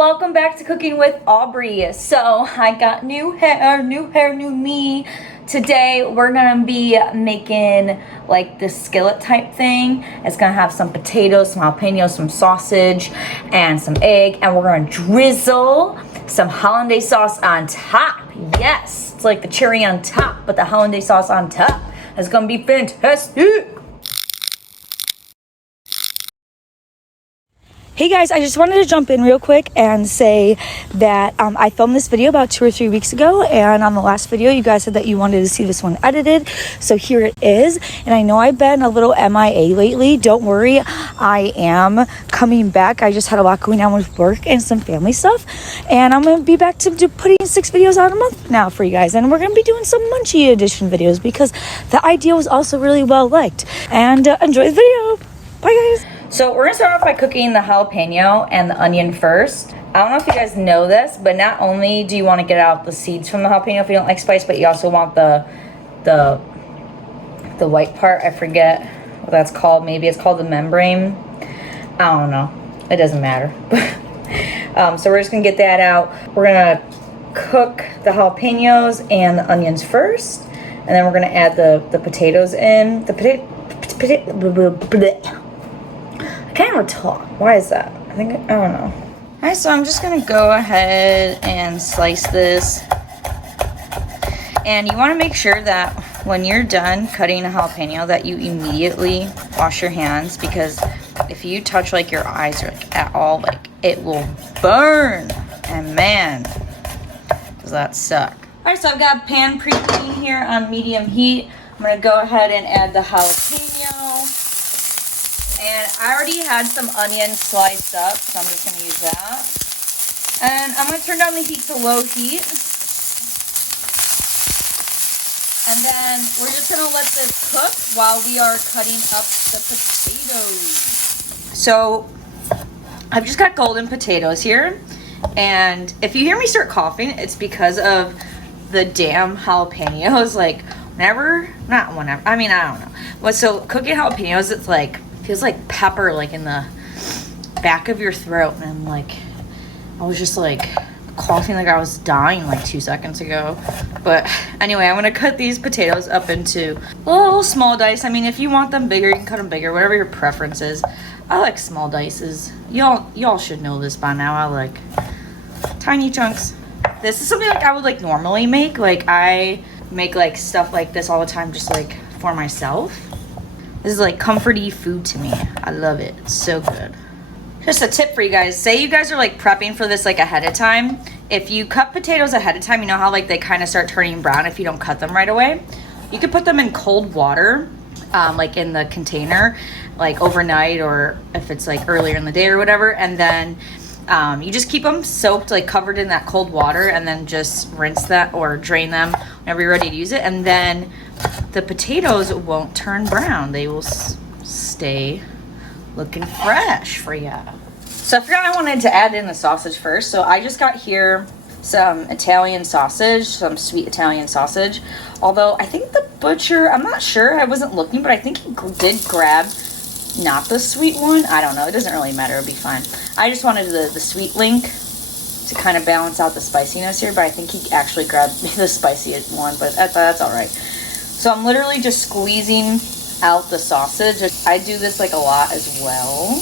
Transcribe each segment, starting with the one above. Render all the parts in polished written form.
welcome back to Cooking with Aubrey. So I got new hair, new me. Today we're gonna be making like this skillet type thing. It's gonna have some potatoes, some jalapenos, some sausage, and some egg, and we're gonna drizzle some Hollandaise sauce on top. Yes, it's like the cherry on top, but the Hollandaise sauce on top. It's gonna be fantastic. Hey guys, I just wanted to jump in real quick and say that I filmed this video about 2 or 3 weeks ago, and on the last video you guys said that you wanted to see this one edited, so here it is. And I know I've been a little MIA lately. Don't worry, I am coming back. I just had a lot going on with work and some family stuff, and I'm gonna be back to putting 6 videos out a month now for you guys, and we're gonna be doing some Munchie edition videos because the idea was also really well liked. And enjoy the video. Bye guys. So we're gonna start off by cooking the jalapeno and the onion first. I don't know if you guys know this, but not only do you want to get out the seeds from the jalapeno if you don't like spice, but you also want the white part. I forget what that's called. Maybe it's called the membrane. I don't know. It doesn't matter. So we're just gonna get that out. We're gonna cook the jalapenos and the onions first, and then we're gonna add the potatoes in. I can't even talk. Why is that? I don't know. Alright, so I'm just gonna go ahead and slice this. And you wanna make sure that when you're done cutting a jalapeno that you immediately wash your hands, because if you touch like your eyes or like at all, like it will burn. And man, does that suck. Alright, so I've got a pan pre-heating here on medium heat. I'm gonna go ahead and add the jalapeno. And I already had some onions sliced up, so I'm just going to use that. And I'm going to turn down the heat to low heat. And then we're just going to let this cook while we are cutting up the potatoes. So I've just got golden potatoes here. And if you hear me start coughing, it's because of the damn jalapenos. Like I mean, I don't know. But so cooking jalapenos, it's like, feels like pepper like in the back of your throat, and like I was just like coughing like I was dying like 2 seconds ago. But anyway, I'm gonna cut these potatoes up into little small dice. I mean, if you want them bigger, you can cut them bigger, whatever your preference is. I like small dices. Y'all should know this by now. I like tiny chunks. This is something like I would like normally make. Like I make like stuff like this all the time, just like for myself. This is like comforty food to me. I love it. It's so good. Just a tip for you guys. Say you guys are like prepping for this like ahead of time. If you cut potatoes ahead of time, you know how like they kind of start turning brown if you don't cut them right away? You could put them in cold water, like in the container, like overnight, or if it's like earlier in the day or whatever. And then you just keep them soaked, like covered in that cold water, and then just rinse that or drain them whenever you're ready to use it. And then the potatoes won't turn brown. They will stay looking fresh for you. So I forgot I wanted to add in the sausage first. So I just got here some Italian sausage, some sweet Italian sausage. Although I think the butcher, I'm not sure, I wasn't looking, but I think he did grab not the sweet one. I don't know. It doesn't really matter. It'll be fine. I just wanted the sweet link to kind of balance out the spiciness here, but I think he actually grabbed the spicy one, but that's all right. So I'm literally just squeezing out the sausage. I do this like a lot as well,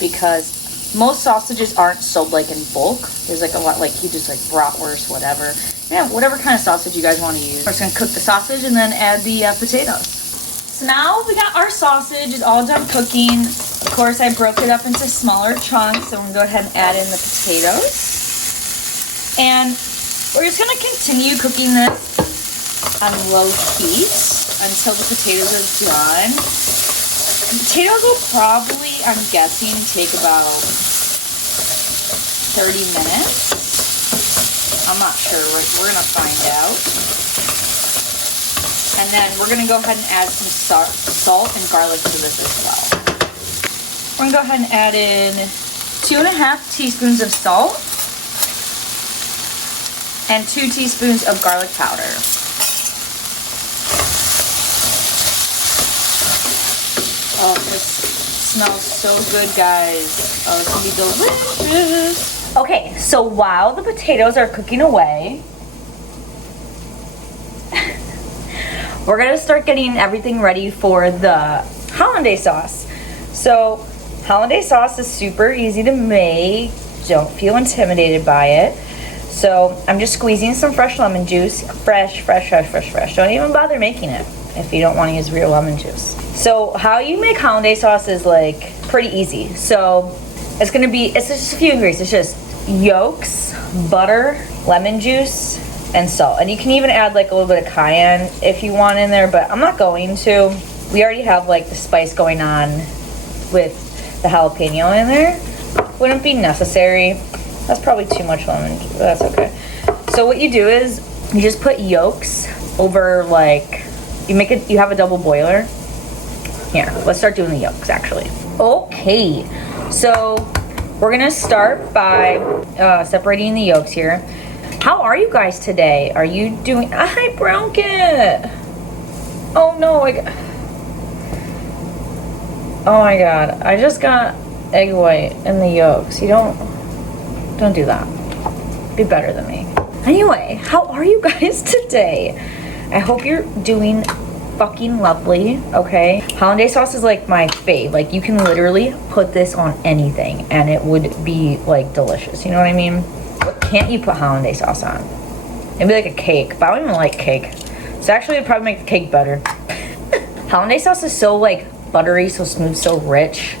because most sausages aren't sold like in bulk. There's like a lot, like you just like bratwurst, whatever. Yeah, whatever kind of sausage you guys want to use. We're just gonna cook the sausage and then add the potatoes. So now we got our sausage. It's all done cooking. Of course, I broke it up into smaller chunks, so I'm gonna go ahead and add in the potatoes. And we're just gonna continue cooking this on low heat until the potatoes are done. The potatoes will probably, I'm guessing, take about 30 minutes. I'm not sure. We're gonna find out. And then we're gonna go ahead and add some salt and garlic to this as well. We're gonna go ahead and add in 2.5 teaspoons of salt and 2 teaspoons of garlic powder. Oh, this smells so good, guys. Oh, it's gonna be delicious. Okay, so while the potatoes are cooking away, we're gonna start getting everything ready for the Hollandaise sauce. So Hollandaise sauce is super easy to make. Don't feel intimidated by it. So I'm just squeezing some fresh lemon juice. Fresh. Don't even bother making it if you don't want to use real lemon juice. So how you make Hollandaise sauce is like pretty easy. So it's just a few ingredients. It's just yolks, butter, lemon juice, and salt. And you can even add like a little bit of cayenne if you want in there, but I'm not going to. We already have like the spice going on with the jalapeno in there. Wouldn't be necessary. That's probably too much lemon juice, but that's okay. So what you do is you just put yolks over like, you have a double boiler. Here, let's start doing the yolks actually. Okay, so we're gonna start by separating the yolks here. How are you guys today? Are you doing, I broke it. Oh no, oh my God, I just got egg white in the yolks. You don't do that. Be better than me. Anyway, how are you guys today? I hope you're doing fucking lovely, okay? Hollandaise sauce is like my fave. Like you can literally put this on anything and it would be like delicious. You know what I mean? What can't you put Hollandaise sauce on? Maybe like a cake, but I don't even like cake. So actually it'd probably make the cake better. Hollandaise sauce is so like buttery, so smooth, so rich.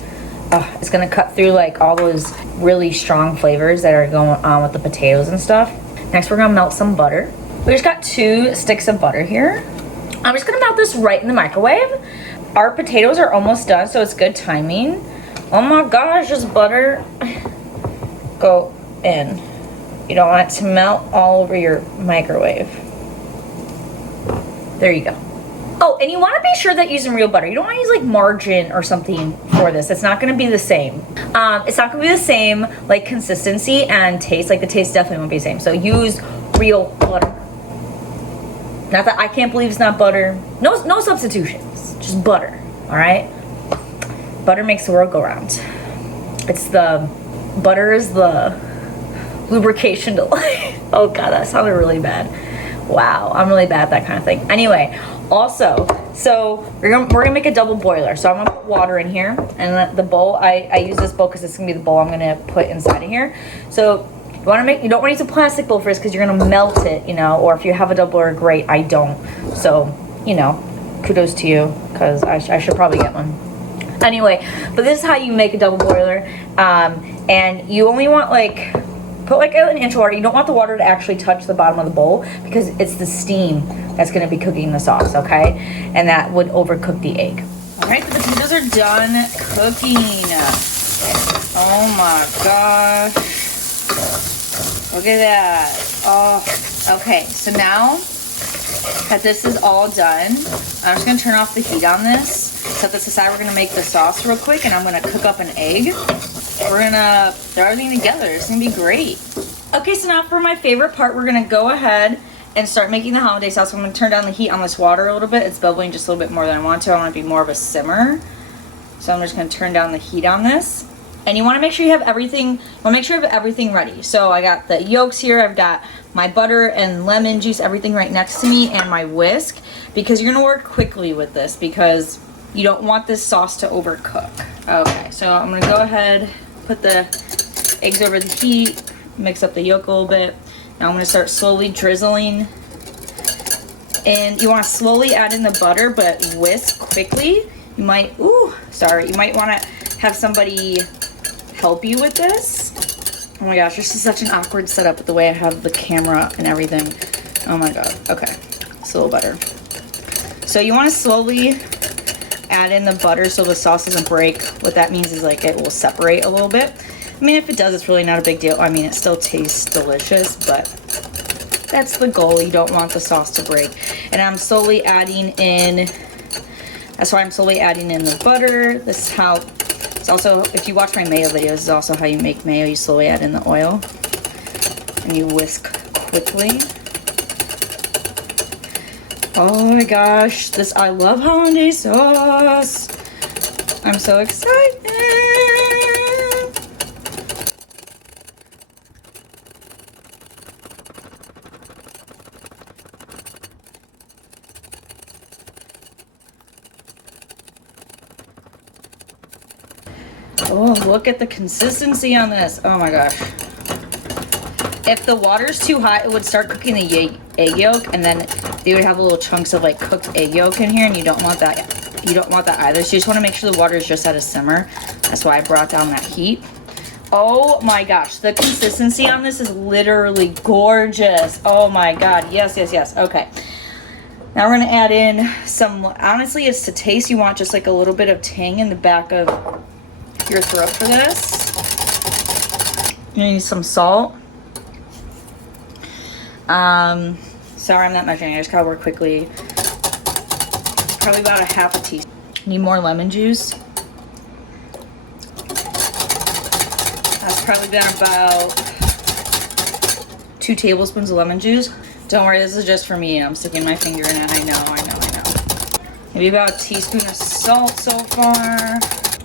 It's gonna cut through like all those really strong flavors that are going on with the potatoes and stuff. Next, we're gonna melt some butter. We just got 2 sticks of butter here. I'm just gonna melt this right in the microwave. Our potatoes are almost done, so it's good timing. Oh my gosh, just butter go in. You don't want it to melt all over your microwave. There you go. Oh, and you want to be sure that you're using real butter. You don't want to use like margarine or something for this. It's not going to be the same. It's not going to be the same like consistency and taste. Like the taste definitely won't be the same. So use real butter. Not that I can't believe it's not butter. No substitutions. Just butter. All right. Butter makes the world go round. Butter is the lubrication to life. Oh God, that sounded really bad. Wow, I'm really bad at that kind of thing. Anyway. Also, so we're gonna make a double boiler. So I'm gonna put water in here, and the bowl, I use this bowl because it's gonna be the bowl I'm gonna put inside of here. So you don't want to use a plastic bowl for this because you're gonna melt it, you know. Or if you have a double boiler, great. I don't. So you know, kudos to you because I should probably get one. Anyway, but this is how you make a double boiler, and you only want like. Put like an inch of water. You don't want the water to actually touch the bottom of the bowl because it's the steam that's going to be cooking the sauce, okay? And that would overcook the egg. All right, the potatoes are done cooking. Oh my gosh. Look at that. Oh, okay. So now that this is all done, I'm just going to turn off the heat on this. Set this aside. We're going to make the sauce real quick, and I'm going to cook up an egg. We're gonna throw everything together. It's gonna be great. Okay, so now for my favorite part, we're gonna go ahead and start making the hollandaise sauce. I'm gonna turn down the heat on this water a little bit. It's bubbling just a little bit more than I want to. I want it to be more of a simmer. So I'm just gonna turn down the heat on this. And you wanna make sure you have everything, ready. So I got the yolks here. I've got my butter and lemon juice, everything right next to me, and my whisk, because you're gonna work quickly with this because you don't want this sauce to overcook. Okay, so I'm gonna go ahead, put the eggs over the heat, mix up the yolk a little bit. Now I'm gonna start slowly drizzling. And you wanna slowly add in the butter, but whisk quickly. You might wanna have somebody help you with this. Oh my gosh, this is such an awkward setup with the way I have the camera and everything. Oh my God, okay, it's a little better. So you wanna slowly add in the butter so the sauce doesn't break. What that means is like it will separate a little bit. I mean, if it does, it's really not a big deal. I mean, it still tastes delicious, but that's the goal. You don't want the sauce to break. And I'm slowly adding in, that's why I'm slowly adding in the butter. This is how, it's also, if you watch my mayo videos, this is also how you make mayo. You slowly add in the oil and you whisk quickly. Oh my gosh, I love hollandaise sauce. I'm so excited. Oh, look at the consistency on this. Oh my gosh. If the water's too hot, it would start cooking the egg yolk, and then they would have little chunks of like cooked egg yolk in here, and you don't want that. You don't want that either. So you just want to make sure the water is just at a simmer. That's why I brought down that heat. Oh my gosh, the consistency on this is literally gorgeous. Oh my god, yes, yes, yes. Okay. Now we're gonna add in some, honestly it's to taste. You want just like a little bit of tang in the back of your throat for this. You need some salt. Sorry, I'm not measuring. I just gotta work quickly. Probably about a half a teaspoon. Need more lemon juice. That's probably been about 2 tablespoons of lemon juice. Don't worry, this is just for me. I'm sticking my finger in it. I know. Maybe about a teaspoon of salt so far.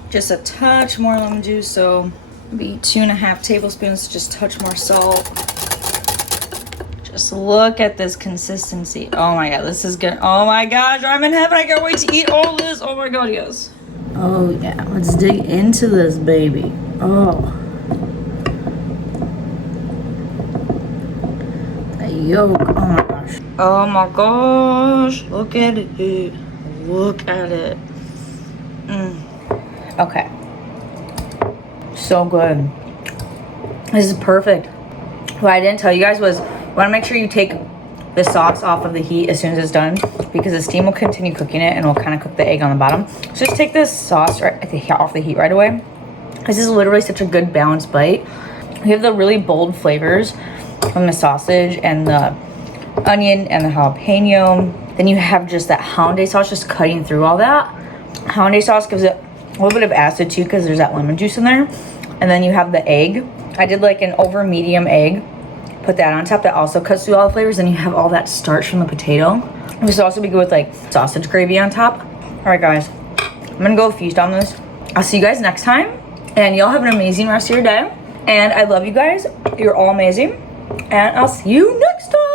Just a touch more lemon juice, so maybe 2.5 tablespoons, just a touch more salt. Just look at this consistency. Oh my god, this is good. Oh my gosh, I'm in heaven. I can't wait to eat all this. Oh my god, yes. Oh yeah, let's dig into this baby. Oh. The yolk. Oh my gosh. Oh my gosh. Look at it. Look at it. Okay. So good. This is perfect. What I didn't tell you guys was, you want to make sure you take the sauce off of the heat as soon as it's done, because the steam will continue cooking it and will kind of cook the egg on the bottom. So just take this sauce off the heat right away. This is literally such a good balanced bite. We have the really bold flavors from the sausage and the onion and the jalapeno. Then you have just that Hollandaise sauce just cutting through all that. Hollandaise sauce gives it a little bit of acid too, because there's that lemon juice in there. And then you have the egg. I did like an over medium egg. Put that on top. That also cuts through all the flavors. And you have all that starch from the potato. This would also be good with like sausage gravy on top. All right, guys. I'm gonna go feast on this. I'll see you guys next time. And y'all have an amazing rest of your day. And I love you guys. You're all amazing. And I'll see you next time.